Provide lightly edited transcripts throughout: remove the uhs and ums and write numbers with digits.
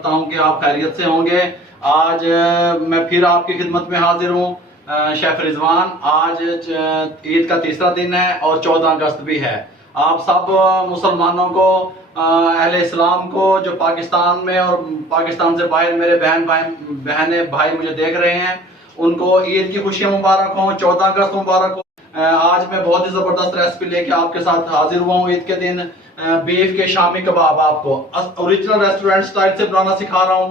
करता हूं कि आप खैरियत से होंगे। आज मैं फिर आपकी खिदमत में हाजिर हूं शेफ रिजवान। आज ईद का तीसरा दिन है और 14 अगस्त भी है। आप सब मुसलमानों को, अहले इस्लाम को, जो पाकिस्तान में और पाकिस्तान से बाहर मेरे बहन भाई मुझे देख रहे हैं, उनको ईद की खुशियां मुबारक हों, 14 अगस्त मुबारक हो। आज मैं बहुत ही जबरदस्त रेसिपी लेके आपके साथ हाजिर हुआ हूँ ईद के दिन। बीफ के शामी कबाब आपको ओरिजिनल रेस्टोरेंट स्टाइल से बनाना सिखा रहा हूँ।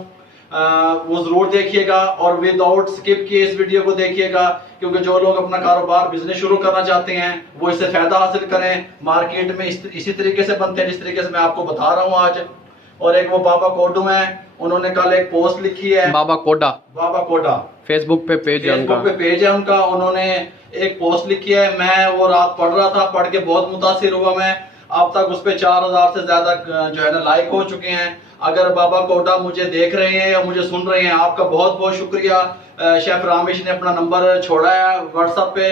वो जरूर देखिएगा और विदाउट स्किप किए इस वीडियो को देखिएगा, क्योंकि जो लोग अपना कारोबार बिजनेस शुरू करना चाहते हैं वो इससे फायदा हासिल करें। मार्केट में इसी तरीके से बनते हैं जिस तरीके से मैं आपको बता रहा हूँ आज। और एक वो बाबा कोडू है, उन्होंने कल एक पोस्ट लिखी है, बाबा कोडा फेसबुक पे पेज है उनका। उन्होंने एक पोस्ट लिखी है, मैं वो रात पढ़ रहा था, पढ़ के बहुत मुतासिर हुआ मैं। अब तक उस पे 4000 से ज्यादा जो है ना लाइक हो चुके हैं। अगर बाबा कोडा मुझे देख रहे हैं या मुझे सुन रहे हैं, आपका बहुत बहुत शुक्रिया। शेफ रामेश ने अपना नंबर छोड़ा है व्हाट्सएप पे,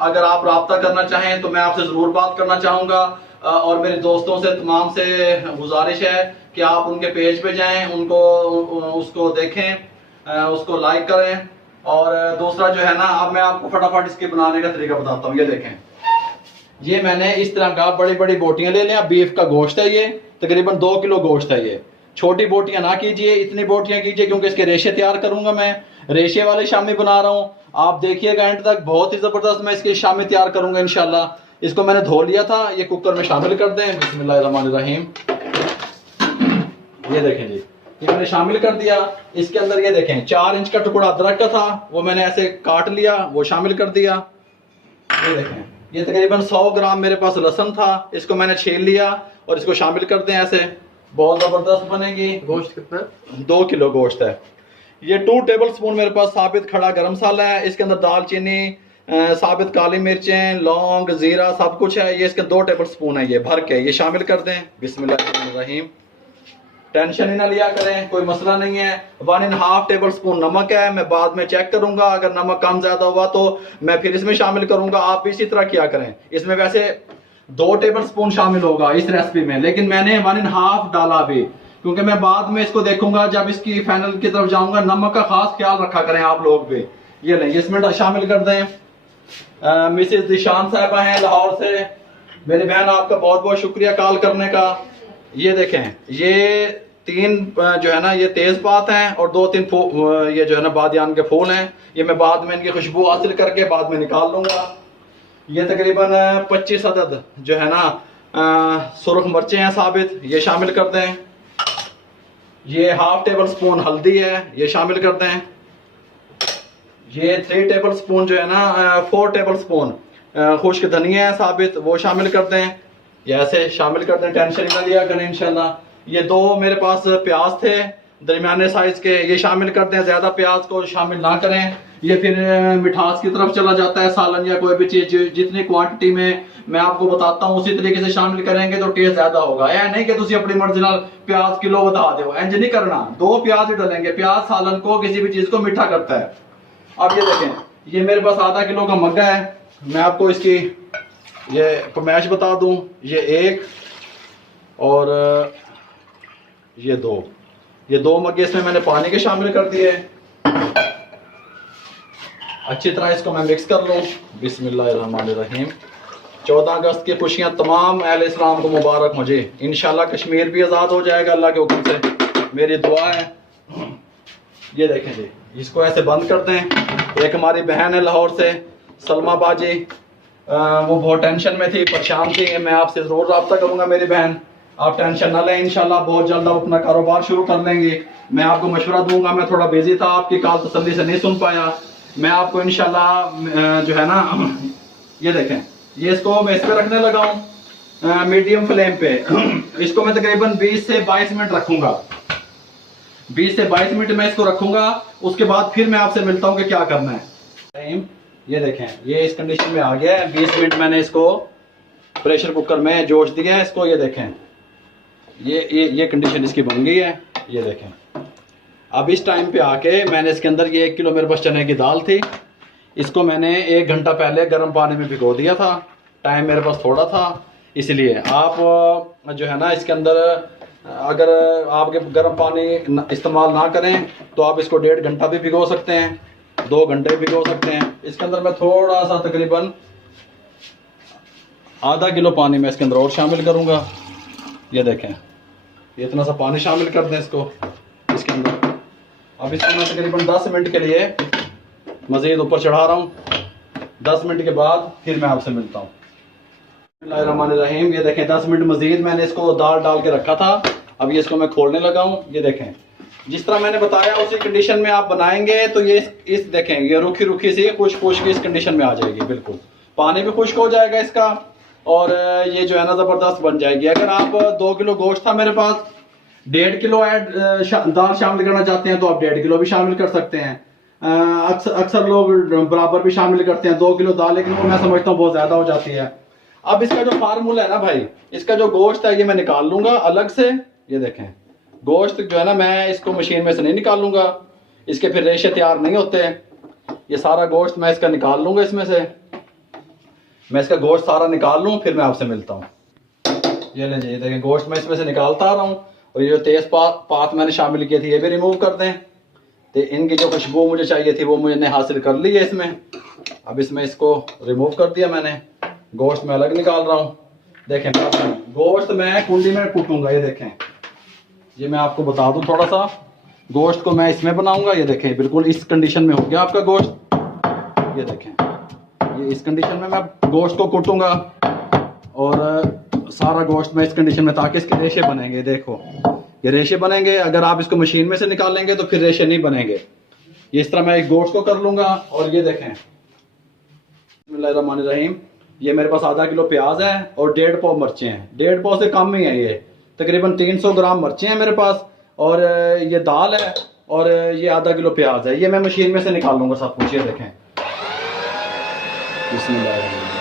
अगर आप राब्ता करना चाहें तो मैं आपसे जरूर बात करना चाहूंगा। और मेरे दोस्तों से तमाम से गुजारिश है कि आप उनके पेज पे जाएं, उनको उसको देखें, उसको लाइक करें। और दूसरा जो है ना, अब मैं आपको फटाफट इसके बनाने का तरीका बताता हूँ। ये देखें, ये मैंने इस तरह का बड़ी बड़ी बोटियां ले लिया। बीफ का गोश्त है, ये तकरीबन 2 किलो गोश्त है। ये छोटी बोटियां ना कीजिए, इतनी बोटियां कीजिए, क्योंकि इसके रेशे तैयार करूंगा मैं। रेशे वाले शामी बना रहा हूँ, आप देखिएगा एंड तक, बहुत ही जबरदस्त मैं इसके शामी तैयार करूंगा इंशाल्लाह। इसको मैंने धो लिया था, ये कुकर में शामिल कर दें। बिस्मिल्लाहिर्रहमानिर्रहीम। ये देखें जी, ये मैंने शामिल कर दिया। इसके अंदर ये देखें 4 इंच का टुकड़ा अदरक का था, वो मैंने ऐसे काट लिया, वो शामिल कर दिया। ये देखें, ये तकरीबन 100 ग्राम मेरे पास लहसुन था, इसको मैंने छील लिया और इसको शामिल कर दें। ऐसे बहुत जबरदस्त बनेगी। गोश्त कितना? 2 किलो गोश्त है। ये 2 टेबल स्पून मेरे पास साबित खड़ा गरम मसाला है। इसके अंदर दालचीनी, साबित काली मिर्चें, लौंग, जीरा सब कुछ है। ये इसके 2 टेबल स्पून है, ये भर के ये शामिल कर दें। बिस्मिल्लाहिर्रहमानिर्रहीम। टेंशन ही ना लिया करें, कोई मसला नहीं है। 1.5 टेबल स्पून नमक है, मैं बाद में चेक करूंगा, अगर नमक कम ज्यादा हुआ तो मैं फिर इसमें शामिल करूंगा। आप भी इसी तरह किया करें। इसमें वैसे 2 टेबल स्पून शामिल होगा इस रेसिपी में, लेकिन मैंने 1.5 डाला अभी, क्योंकि मैं बाद में इसको देखूंगा जब इसकी फाइनल की तरफ जाऊंगा। नमक का खास ख्याल रखा करें आप लोग भी। ये नहीं, इसमें शामिल कर दें। मिसेस दिशान साहबा हैं लाहौर से, मेरी बहन, आपका बहुत बहुत शुक्रिया कॉल करने का। ये देखें, ये 3 जो है ना, ये तेजपात हैं और 2-3 ये जो है ना बादियान के फूल हैं। ये मैं बाद में इनकी खुशबू हासिल करके बाद में निकाल लूंगा। ये तकरीबन 25 अदद जो है ना सुरख मिर्चें हैं साबित, ये शामिल कर दें। ये 1/2 टेबल स्पून हल्दी है, ये शामिल कर दें। ये 3 टेबल स्पून जो है ना 4 टेबल स्पून खुश्क धनिया है साबित, वो शामिल कर दें। ये ऐसे शामिल कर दें, टेंशन ना लिया करें इंशाल्लाह। ये 2 मेरे पास प्याज थे दरमियाने साइज के, ये शामिल कर दें। ज्यादा प्याज को शामिल ना करें, ये फिर मिठास की तरफ चला जाता है सालन या कोई भी चीज। जितनी क्वांटिटी में मैं आपको बताता हूँ उसी तरीके से शामिल करेंगे तो टेस्ट ज्यादा होगा। ऐ नहीं कि तुम अपनी मर्जी नाल प्याज किलो बता दो, इंज नहीं करना। 2 प्याज ही डालेंगे, प्याज सालन को, किसी भी चीज को मीठा करता है। अब ये देखें, ये मेरे पास आधा किलो का मग्गा है। मैं आपको इसकी ये फरमाइश बता दूं, ये 1 और ये 2, ये 2 मग्गे इसमें मैंने पानी के शामिल कर दिए। अच्छी तरह इसको मैं मिक्स कर लूं। बिस्मिल्लाहिर्रहमानिर्रहीम। 14 अगस्त की खुशियां तमाम अहले इस्लाम को मुबारक हो जी। इंशाल्लाह कश्मीर भी आज़ाद हो जाएगा अल्लाह के हुक्म से, मेरी दुआ है। ये देखें जी, इसको ऐसे बंद कर दें। एक हमारी बहन है लाहौर से, सलमा बाजी, वो बहुत टेंशन में थी, परेशान थी। मैं आपसे जरूर रब्ता करूंगा मेरी बहन, आप टेंशन ना लें। इंशाल्लाह बहुत जल्द आप अपना कारोबार शुरू कर लेंगे। मैं आपको मशवरा दूंगा। मैं थोड़ा बिजी था, आपकी कॉल तसल्ली से नहीं सुन पाया। मैं आपको इंशाल्लाह जो है ना, ये देखें, ये इसको मैं इस पे रखने लगा हूँ मीडियम फ्लेम पे। इसको मैं तकरीबन 20 से 22 मिनट रखूंगा। 20 से 22 मिनट मैं इसको रखूंगा। उसके बाद फिर मैं आपसे मिलता हूँ कि क्या करना है। ये देखें, ये इस कंडीशन में आ गया है। 20 मिनट मैंने इसको प्रेशर कुकर में जोश दिया है इसको। ये देखें, ये कंडीशन इसकी बन गई है। ये देखें, अब इस टाइम पे आके मैंने इसके अंदर ये 1 किलो मेरे पास चने की दाल थी, इसको मैंने 1 घंटा पहले गर्म पानी में भिगो दिया था। टाइम मेरे पास थोड़ा था, इसलिए आप जो है ना इसके अंदर अगर आपके गर्म पानी इस्तेमाल ना करें तो आप इसको 1.5 घंटा भी भिगो सकते हैं, 2 घंटे भिगो सकते हैं। इसके अंदर मैं थोड़ा सा तकरीबन आधा किलो पानी मैं इसके अंदर और शामिल करूंगा। ये देखें, ये इतना सा पानी शामिल कर दें इसको इसके अंदर। अब इसको मैं तकरीबन 10 मिनट के लिए मज़ीद ऊपर चढ़ा रहा हूँ। 10 मिनट के बाद फिर मैं आपसे मिलता हूँ। बिस्मिल्लाहिर्रहमानिर्रहीम। ये देखें 10 मिनट मज़ीद मैंने इसको दाल डाल के रखा था। अब ये इसको मैं खोलने लगा हूँ। ये देखें जिस तरह मैंने बताया उसी कंडीशन में आप बनाएंगे तो ये इस देखें ये रूखी रूखी सी खुश्क खुश्क इस कंडीशन में आ जाएगी। बिल्कुल पानी भी खुश्क हो जाएगा इसका और ये जो है ना ज़बरदस्त बन जाएगी। अगर आप 2 किलो गोश्त था मेरे पास, 1.5 किलो दाल शामिल करना चाहते हैं तो आप 1.5 किलो भी शामिल कर सकते हैं। अक्सर लोग बराबर भी शामिल करते हैं 2 किलो दाल, लेकिन वो मैं समझता हूँ बहुत ज़्यादा हो जाती है। अब इसका जो फार्मूला है ना भाई, इसका जो गोश्त है ये मैं निकाल लूंगा अलग से। ये देखें गोश्त जो है ना मैं इसको मशीन में से नहीं निकालूंगा, इसके फिर रेशे तैयार नहीं होते। ये सारा गोश्त मैं इसका निकाल लूंगा, इसमें से मैं इसका गोश्त सारा निकाल लूँ फिर मैं आपसे मिलता हूँ। ये लें जी, ये देखें गोश्त मैं इसमें से निकालता आ रहा हूँ और ये जो तेज पात मैंने शामिल किए थे ये भी रिमूव कर दें। तो इनकी जो खुशबू मुझे चाहिए थी वो मुझे हासिल कर ली है इसमें। अब इसमें इसको रिमूव कर दिया मैंने, गोश्त मैं अलग निकाल रहा हूँ। देखें गोश्त मैं कुंडी में कूटूंगा। ये देखें ये मैं आपको बता दूं थोड़ा सा, गोश्त को मैं इसमें बनाऊंगा। ये देखें बिल्कुल इस कंडीशन में हो गया आपका गोश्त। ये देखें ये इस कंडीशन में मैं गोश्त को कूटूंगा और सारा गोश्त में इस कंडीशन में, ताकि इसके रेशे बनेंगे। देखो ये रेशे बनेंगे। अगर आप इसको मशीन में से निकालेंगे तो फिर रेशे नहीं बनेंगे। ये इस तरह मैं एक गोश्त को कर लूंगा। और ये देखें बिस्मिल्लाहिर्रहमानिर्रहीम, ये मेरे पास आधा किलो प्याज है और 1.5 पाव मिर्चें हैं। 1.5 पाव से कम ही है, ये तकरीबन 300 ग्राम मिर्चें हैं मेरे पास। और ये दाल है और ये आधा किलो प्याज है। ये मैं मशीन में से निकाल लूंगा सब कुछ। ये देखें बिस्मिल्लाह।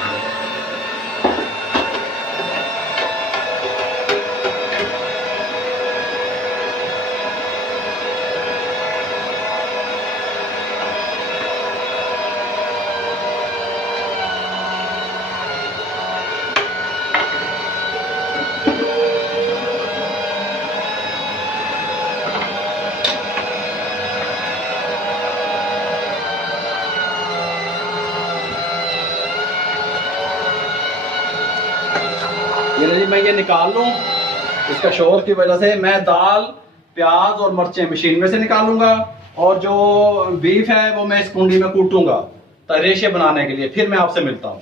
ये मैं ये निकाल लूँ, इसका शोर की वजह से मैं दाल प्याज और मिर्चें मशीन में से निकालूंगा और जो बीफ है वो मैं इस कुंडी में कूटूंगा रेशे बनाने के लिए। फिर मैं आपसे मिलता हूँ।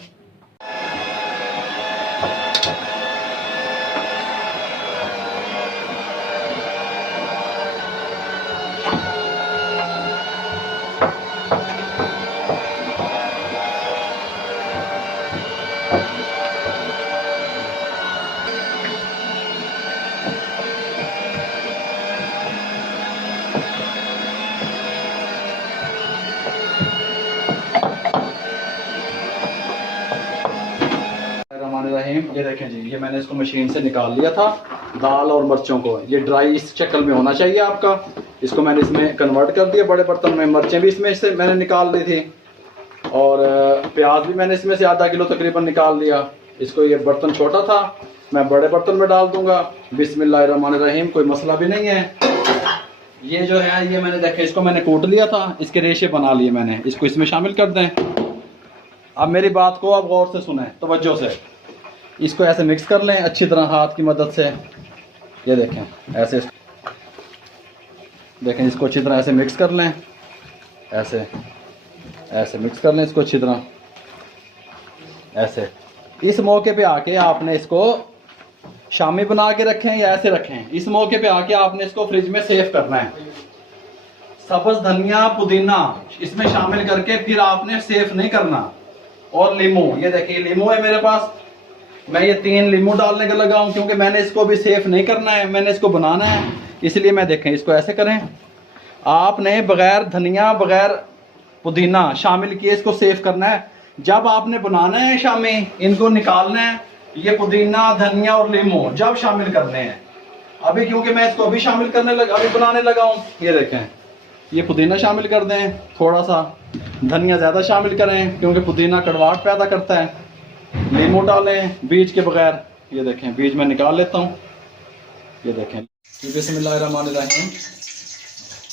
ये देखें जी, ये मैंने इसको मशीन से निकाल लिया था दाल और मिर्चों को। ये ड्राई इस शक्ल में होना चाहिए आपका। इसको मैंने इसमें कन्वर्ट कर दिया बड़े बर्तन में। मिर्चें भी इसमें से मैंने निकाल ली थी और प्याज भी मैंने इसमें से आधा किलो तकरीबन निकाल दिया। इसको ये बर्तन छोटा था, मैं बड़े बर्तन में डाल दूंगा। बिस्मिल्लाहिर्रहमानिर्रहीम, कोई मसला भी नहीं है। ये जो है ये मैंने देखा, इसको मैंने कूट लिया था, इसके रेशे बना लिए मैंने। इसको इसमें शामिल कर दें। अब मेरी बात को आप गौर से सुने तवज्जो से। इसको ऐसे मिक्स कर लें अच्छी तरह हाथ की मदद से। ये देखें ऐसे देखें, इसको अच्छी तरह ऐसे मिक्स कर लें। ऐसे ऐसे मिक्स कर लें इसको अच्छी तरह ऐसे। इस मौके पे आके आपने इसको शामी बना के रखें या ऐसे रखें। इस मौके पे आके आपने इसको फ्रिज में सेव करना है। सब्ज धनिया पुदीना इसमें शामिल करके फिर आपने सेव नहीं करना। और लीमू, ये देखिए लीमू है मेरे पास, मैं ये 3 लीमू डालने का लगा हूं क्योंकि मैंने इसको भी सेफ नहीं करना है, मैंने इसको बनाना है। इसलिए मैं देखें इसको ऐसे करें। आपने बगैर धनिया बगैर पुदीना शामिल किए इसको सेव करना है। जब आपने बनाना है शामी, इनको निकालना है। ये पुदीना धनिया और लीमू जब शामिल करने हैं। अभी क्योंकि मैं इसको अभी शामिल करने लगा, अभी बनाने लगा हूँ। ये देखें ये पुदीना शामिल कर दें, थोड़ा सा धनिया ज़्यादा शामिल करें क्योंकि पुदीना कड़वाहट पैदा करता है। लीमू डालें बीज के बगैर। ये देखें बीज मैं निकाल लेता हूँ। ये देखें बिस्मिल्लाहिर्रहमानिर्रहीम।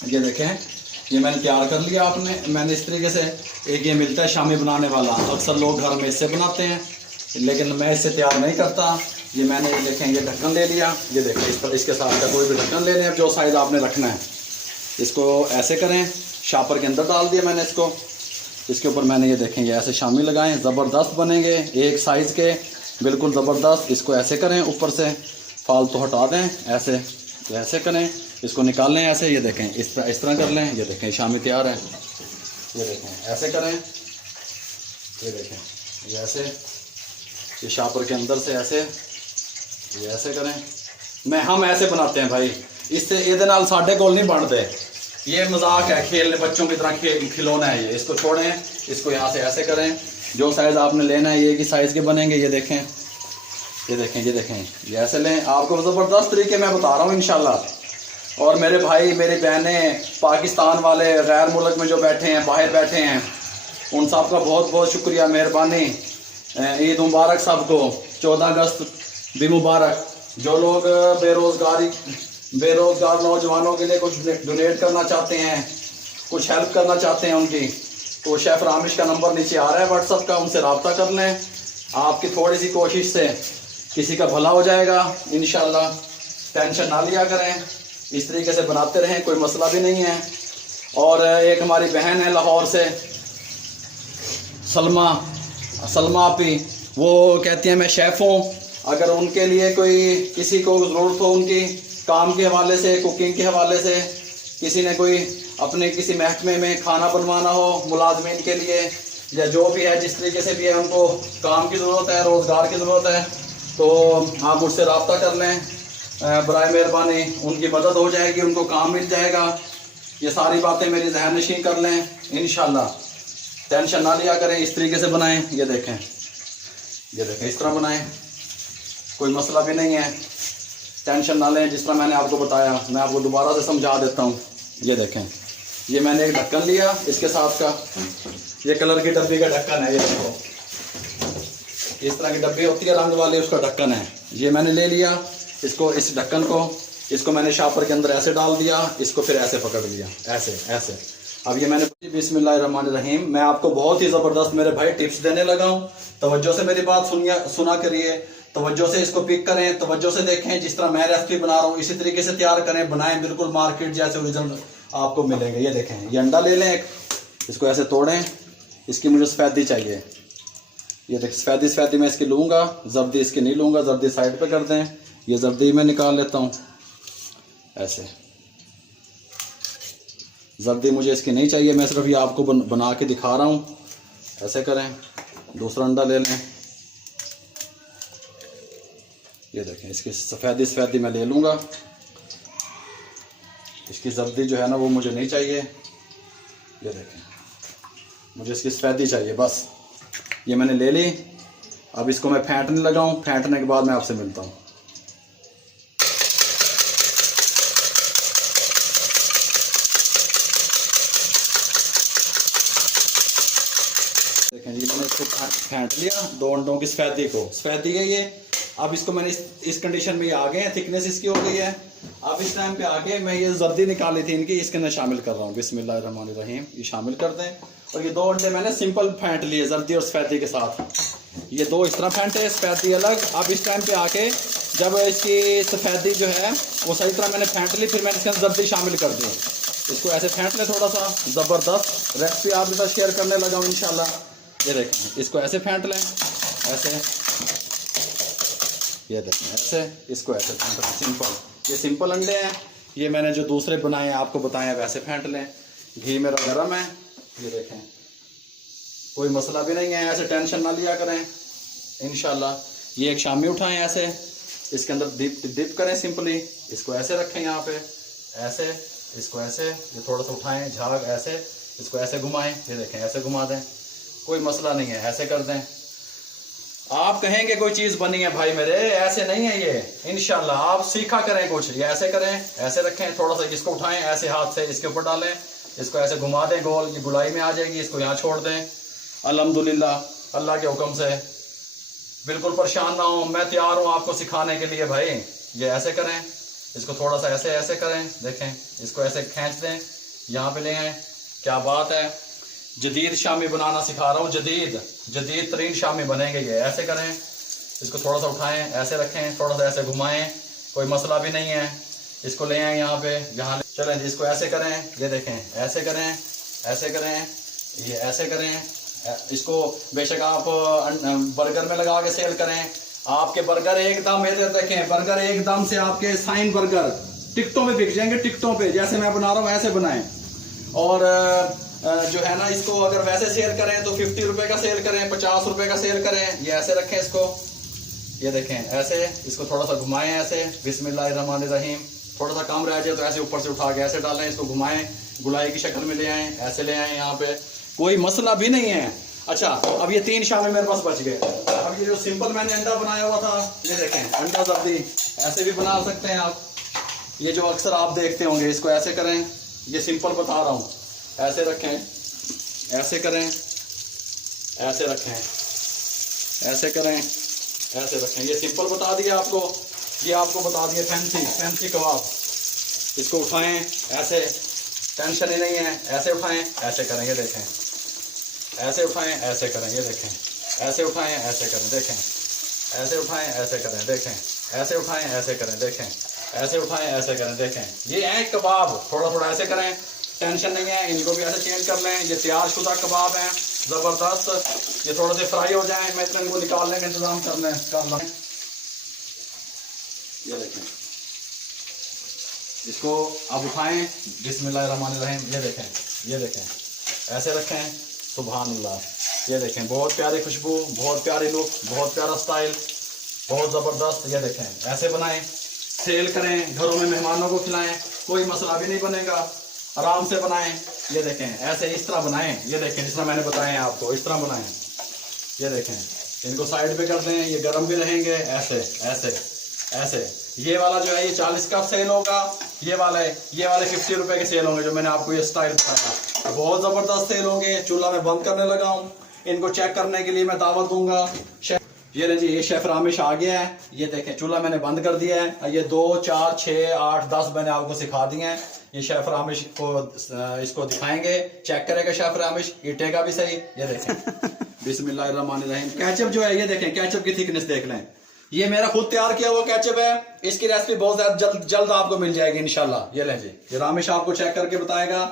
ये देखें, ये मैंने तैयार कर लिया मैंने इस तरीके से। एक ये मिलता है शामी बनाने वाला, अक्सर लोग घर में इससे बनाते हैं, लेकिन मैं इससे तैयार नहीं करता। ये मैंने देखें ये ढक्कन ले लिया। ये देखें इस पर इसके साथ का कोई भी ढक्कन ले लें, जो साइज़ आपने रखना है। इसको ऐसे करें, शापर के अंदर डाल दिया मैंने इसको। इसके ऊपर मैंने ये देखेंगे ऐसे शामी लगाएं, ज़बरदस्त बनेंगे, एक साइज़ के बिल्कुल ज़बरदस्त। इसको ऐसे करें, ऊपर से फालतू हटा दें, ऐसे करें, इसको निकालें ऐसे। ये देखें इस तरह कर लें। ये देखें शामी तैयार है। ये देखें ऐसे करें, ये देखें ये ऐसे, ये शापर के अंदर से ऐसे, ये ऐसे करें। हम ऐसे बनाते हैं भाई, इससे ये नाल साढ़े कोल नहीं बनते। ये मजाक है, खेलने बच्चों की तरह खिलौना है ये। इसको छोड़ें, इसको यहाँ से ऐसे करें। जो साइज़ आपने लेना है ये की साइज़ के बनेंगे। ये देखें, ये देखें, ये देखें, ये ऐसे लें। आपको ज़बरदस्त तरीके मैं बता रहा हूँ इंशाल्लाह। और मेरे भाई मेरी बहनें पाकिस्तान वाले, गैर मुल्क में जो बैठे हैं, बाहर बैठे हैं, उन सब का बहुत बहुत शुक्रिया, मेहरबानी। ईद मुबारक सबको, 14 अगस्त भी मुबारक। जो लोग बेरोज़गार नौजवानों के लिए कुछ डोनेट करना चाहते हैं, कुछ हेल्प करना चाहते हैं उनकी, तो शेफ़ रामिश का नंबर नीचे आ रहा है व्हाट्सअप का, उनसे रब्ता कर लें। आपकी थोड़ी सी कोशिश से किसी का भला हो जाएगा इंशाल्लाह। टेंशन ना लिया करें, इस तरीके से बनाते रहें, कोई मसला भी नहीं है। और एक हमारी बहन है लाहौर से, सलमा आपी, वो कहती हैं मैं शेफ़ हूँ। अगर उनके लिए कोई किसी को ज़रूरत हो, उनकी काम के हवाले से, कुकिंग के हवाले से, किसी ने कोई अपने किसी महकमे में खाना बनवाना हो मुलाजमीन के लिए, या जो भी है, जिस तरीके से भी है, उनको काम की ज़रूरत है, रोज़गार की ज़रूरत है, तो आप मुझसे रब्ता कर लें। बराए मेहरबानी, उनकी मदद हो जाएगी, उनको काम मिल जाएगा। ये सारी बातें मेरी जहन नशीं कर लें इंशाल्लाह। टेंशन ना लिया करें, इस तरीके से बनाएं। ये देखें, ये देखें इस तरह बनाएं, कोई मसला भी नहीं है। टेंशन ना लें, जिस तरह मैंने आपको बताया, मैं आपको दोबारा से समझा देता हूँ। ये देखें, ये मैंने एक ढक्कन लिया, इसके साथ का ये कलर की डब्बी का ढक्कन है। ये देखो, इस तरह की डब्बी होती है रंग वाली, उसका ढक्कन है। ये मैंने ले लिया, इसको, इस ढक्कन को, इसको मैंने शापर के अंदर ऐसे डाल दिया, इसको फिर ऐसे पकड़ लिया, ऐसे। अब ये मैंने, बिस्मिल्लाहिर्रहमानिर्रहीम, मैं आपको बहुत ही ज़बरदस्त मेरे भाई टिप्स देने लगा हूँ। तवज्जो से मेरी बात सुना करिए, तवज्जो से इसको पिक करें, तवज्जो से देखें। जिस तरह मैं रेसिपी बना रहा हूँ इसी तरीके से तैयार करें, बनाएं, बिल्कुल मार्केट जैसे ओरिजिनल आपको मिलेंगे। ये देखें, ये अंडा ले लें, इसको ऐसे तोड़ें, इसकी मुझे सफ़ेदी चाहिए। ये देख, सफ़ेदी मैं इसकी लूँगा, जर्दी इसकी नहीं लूँगा, जर्दी साइड पर कर दें। ये जर्दी मैं निकाल लेता हूँ ऐसे। जर्दी मुझे इसकी नहीं चाहिए, मैं सिर्फ ये आपको बना के दिखा रहा हूँ। ऐसे करें, दूसरा अंडा ले लें। ये देखें, इसकी सफ़ेदी मैं ले लूँगा, इसकी जर्दी जो है ना वो मुझे नहीं चाहिए। ये देखें, मुझे इसकी सफ़ेदी चाहिए बस। ये मैंने ले ली। अब इसको मैं फेंटने लगा हूँ, फेंटने के बाद मैं आपसे मिलता हूँ। देखें जी, मैंने इसको फेंट लिया, 2 अंडों की सफ़ेदी है ये। अब इसको मैंने इस कंडीशन में ये आ गए हैं, थिकनेस इसकी हो गई है। अब इस टाइम पे आके मैं ये जर्दी निकाली थी इनकी, इसके अंदर शामिल कर रहा हूँ। बिस्मिल्लाहिर्रहमानिर्रहीम, ये शामिल कर दें। और ये 2 अंडे मैंने सिंपल फेंट लिए, जर्दी और सफ़ेदी के साथ। ये 2 इस तरह फेंटे, सफ़ेदी अलग। अब इस टाइम पे आके जब इसकी सफ़ेदी जो है वो सही तरह मैंने फेंट ली, फिर मैंने इसके अंदर जर्दी शामिल कर दी। इसको ऐसे फेंट ले, थोड़ा सा ज़बरदस्त रेसिपी आपके साथ शेयर करने लगा हूँ इंशाल्लाह। ये देखें, इसको ऐसे फेंट लें, ऐसे। ये देखें ऐसे, इसको ऐसे फेंट लें, सिंपल। ये सिंपल अंडे हैं। ये मैंने जो दूसरे बनाए हैं आपको बताए हैं, वैसे फेंट लें। घी मेरा गर्म है, ये देखें, कोई मसला भी नहीं है। ऐसे टेंशन ना लिया करें इंशाल्लाह। ये एक शामी उठाएं ऐसे, इसके अंदर डिप करें सिंपली। इसको ऐसे रखें यहाँ पे, ऐसे, इसको ऐसे, ये थोड़ा सा उठाएं, झाग ऐसे, इसको ऐसे घुमाएं। ये देखें, ऐसे घुमा दें, कोई मसला नहीं है, ऐसे कर दें। आप कहेंगे कोई चीज़ बनी है भाई मेरे, ऐसे नहीं है ये इंशाल्लाह। आप सीखा करें कुछ, ये ऐसे करें, ऐसे रखें, थोड़ा सा इसको उठाएं ऐसे हाथ से, इसके ऊपर डालें, इसको ऐसे घुमा दें गोल, ये गुलाई में आ जाएगी। इसको यहाँ छोड़ दें। अल्हम्दुलिल्लाह, अल्लाह के हुक्म से। बिल्कुल परेशान ना हो, मैं तैयार हूँ आपको सिखाने के लिए भाई। ये ऐसे करें, इसको थोड़ा सा ऐसे ऐसे करें, देखें इसको ऐसे खींच दें, यहाँ पे ले आए। क्या बात है, जदीद शामी बनाना सिखा रहा हूँ, जदीद तरीन शामी बनेंगे ये। ऐसे करें, इसको थोड़ा सा उठाएं, ऐसे रखें, थोड़ा सा ऐसे घुमाएं, कोई मसला भी नहीं है। इसको ले आए यहाँ पे, जहाँ चलें जी, इसको ऐसे करें, ये देखें, ऐसे करें, ऐसे करें, ये ऐसे करें। इसको बेशक आप बर्गर में लगा के सेल करें, आपके बर्गर एकदम देखें, बर्गर एकदम से आपके साइन बर्गर टिकटों पे बिक जाएंगे, टिकटों पे। जैसे मैं बना रहा हूँ ऐसे बनाएं। और जो है ना, इसको अगर वैसे सेल करें तो 50 रुपए का सेल करें, 50 रुपए का सेल करें। ये ऐसे रखें इसको, ये देखें ऐसे, इसको थोड़ा सा घुमाएं ऐसे, बिस्मिल्लाहिर्रहमानिर्रहीम। थोड़ा सा कम रह जाए तो ऐसे ऊपर से उठा के ऐसे डालें, इसको घुमाएं, गुलाई की शक्ल में ले आएं, ऐसे ले आएं, यहाँ पे कोई मसला भी नहीं है। अच्छा, अब ये 3 शामें मेरे पास बच गए। अब ये जो सिंपल मैंने अंडा बनाया हुआ था, ये देखें, अंडा सब्जी ऐसे भी बना सकते हैं आप। ये जो अक्सर आप देखते होंगे, इसको ऐसे करें, ये सिंपल बता रहा हूँ, ऐसे रखें, ऐसे करें, ऐसे रखें, ऐसे करें, ऐसे रखें। ये सिंपल बता दिया आपको, ये आपको बता दिया फैंसी कबाब। इसको उठाएं ऐसे, टेंशन ही नहीं है, ऐसे उठाएं, ऐसे करें, ये देखें, ऐसे उठाएं, ऐसे करें, ये देखें, ऐसे उठाएं, ऐसे करें, देखें, ऐसे उठाएं, ऐसे करें, देखें, ऐसे उठाएं, ऐसे करें, देखें, ऐसे उठाएं, ऐसे करें, देखें। ये है कबाब, थोड़ा थोड़ा ऐसे करें, टेंशन नहीं है। इनको भी ऐसे चेंज कर लें। ये तैयार शुदा कबाब हैं, ज़बरदस्त। ये थोड़े से फ्राई हो जाएं, मैं इतना इनको निकालने का इंतजाम कर लें। ये देखें, इसको आप उठाएं, बिस्मिल्लाहिर्रहमानिर्रहीम। ये देखें, ये देखें, ऐसे रखें, सुभान अल्लाह। ये देखें, बहुत प्यारी खुशबू, बहुत प्यारी लुक, बहुत प्यारा स्टाइल, बहुत ज़बरदस्त। ये देखें, ऐसे बनाएं, सेल करें, घरों में मेहमानों को खिलाएं, कोई मसला भी नहीं बनेगा, आराम से बनाएं। ये देखें, ऐसे इस तरह बनाएं, ये देखें, जिस तरह मैंने बताया है आपको, इस तरह बनाएं। ये देखें, इनको साइड पे कर दें, ये गर्म भी रहेंगे। ऐसे ऐसे ऐसे। ये वाला जो है ये 40 का सेल होगा, ये वाले 50 रुपए के सेल होंगे, जो मैंने आपको ये स्टाइल बताया। बहुत ज़बरदस्त सेल होंगे। चूल्हा में बंद करने लगा हूँ, इनको चेक करने के लिए मैं दावत दूंगा। ये ले जी, ये शेफ रामिश आ गया है। ये देखें, चूल्हा मैंने बंद कर दिया है। ये 2, 4, 6, 8, 10 मैंने आपको सिखा दिए हैं। ये शेफ रामिश को इसको दिखाएंगे, चेक करेगा शेफ रामिश, ईटेगा भी सही। ये देखें, बिस्मिल्लाहिर्रहमानिर्रहीम। केचप जो है, ये देखें, केचप की थिकनेस देख लें। ये मेरा खुद तैयार किया हुआ केचप है। इसकी रेसिपी बहुत जल्द आपको मिल जाएगी इंशाल्लाह। ये लें जी, ये रामिश आपको चेक करके बताएगा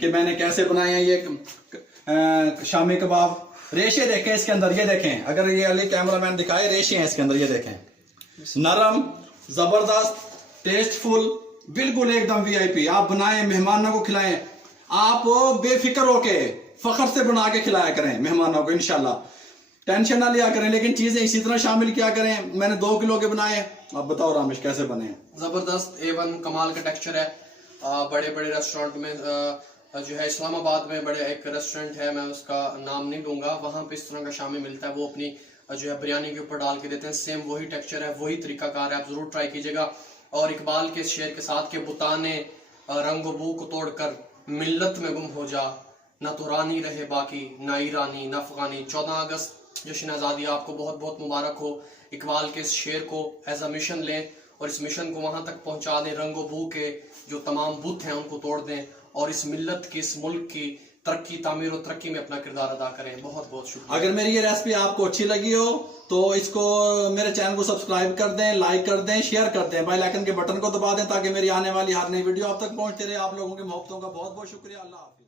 कि मैंने कैसे बनाए हैं ये शामी कबाब। रेशे देखें इसके अंदर, ये देखें, अगर ये अली कैमरामैन दिखाए, रेशे हैं इसके अंदर। ये देखें, नरम, जबरदस्त, टेस्टफुल, बिल्कुल एकदम वीआईपी। आप बनाएं, मेहमानों को खिलाएं, आप बेफिक्र होके फखर से बना के खिलाया करें मेहमानों को इंशाल्लाह। टेंशन ना लिया करें, लेकिन चीजें इसी तरह शामिल किया करें। मैंने 2 किलो के बनाए। अब बताओ रामिश, कैसे बने? जबरदस्त, A1 कमाल का टेक्सचर है। बड़े बड़े रेस्टोरेंट में जो है, इस्लामाबाद में बड़े एक रेस्टोरेंट है, मैं उसका नाम नहीं दूंगा, वहां पे इस तरह का शामी मिलता है। वो अपनी जो है बिरयानी के ऊपर डाल के देते हैं। सेम वही टेक्सचर है, वही तरीकाकार है, आप जरूर ट्राई कीजिएगा। और इकबाल के शेर के साथ के बुताने रंग बू को तोड़कर मिल्लत में गुम हो जा, ना तो रानी रहे बाकी, ना ईरानी ना अफगानी। 14 अगस्त जश्न आज़ादी आपको बहुत बहुत मुबारक हो। इकबाल के इस शेर को एज अ मिशन लें और इस मिशन को वहां तक पहुंचा दें। रंगो बू के जो तमाम बुत हैं उनको तोड़ दें और इस मिल्लत की, इस मुल्क की तरक्की, तामीर और तरक्की में अपना किरदार अदा करें। बहुत बहुत शुक्रिया। अगर मेरी ये रेसिपी आपको अच्छी लगी हो तो इसको, मेरे चैनल को सब्सक्राइब कर दें, लाइक कर दें, शेयर कर दें, बेल आइकन के बटन को दबा दें, ताकि मेरी आने वाली हर नई वीडियो आप तक पहुंचते रहे। आप लोगों की मोहब्बतों का बहुत बहुत शुक्रिया। अल्लाह हाफिज़।